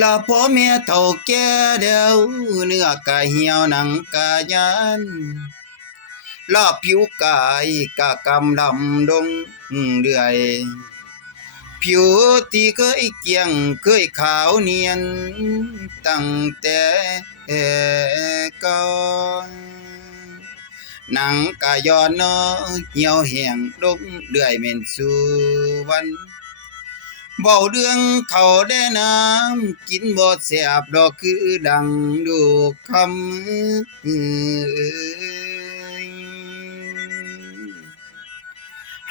ละพ่อแม่เฒ่าแก่เดียวเนื้อกะเหี่ยวหนังกะยันละผิวกายกะกำดำดงเดือยผิวที่เคยเกี่ยงเคยขาวเนียนตั้งแต่ก่อนหนังกะย้อนน้อเหี่ยวแห้งลงเรื่อยแม่นสู่วันเว้าเรื่องเขาได้น้ำกินบ่แซ่บดอกคือดังดูคำ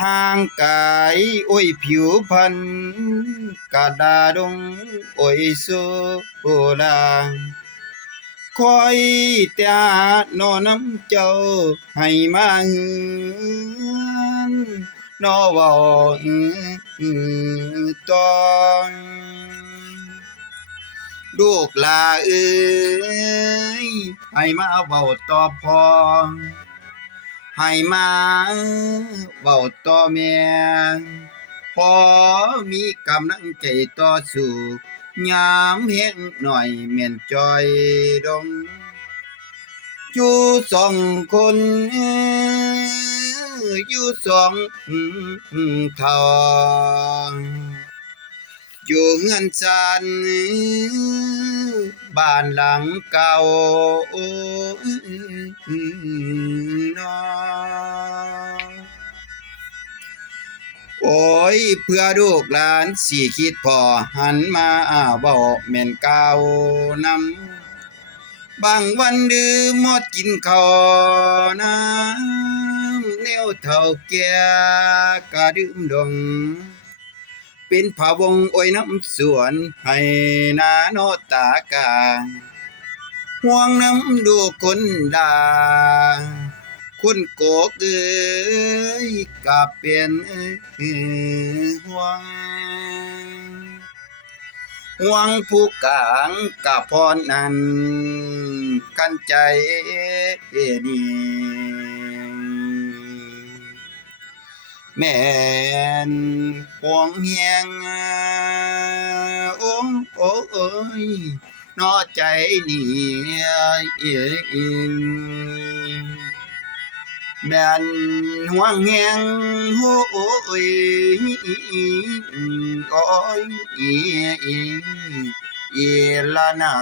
ห่างกายโอ้ยผิวพรรณกะดาดงโอ้ยโซลาคอยแต่หานอน้ำเจ้าให้มาหือนนอเว้าตอนลูกหลาเอ้ยให้มาเว้าต่อพ่อให้มาเว้าต่อแม่พอมีกำลังใจต่อสู้ยามแห้งหน่อยแม่นจอยดงอยู่สองคนอยู่สองเท่าอยู่เงินจันบ้านหลังเก่าน้อโอ้ยเพื่อลูกหลานสิคิดพอหันมาเว้าแม่นก่าวนำบางวันดื่มหมดกินข้าวน้ำแนวเฒ่าแก่ก็ดื่มดงเป็นผาวงโอ้ยน้ำสวนให้นาโนตากาห่วงน้ำดูคนดาคนโกกเอ้ยก็เป็นห่วงห่วงผู้กลางกะพรนั้นกันใจนี่แม่นห่วงเฮียงโอ้โอ้เอ้ยนอใจนี่แม่นห่วงเฮียงโอ้ยโอ้ยละนา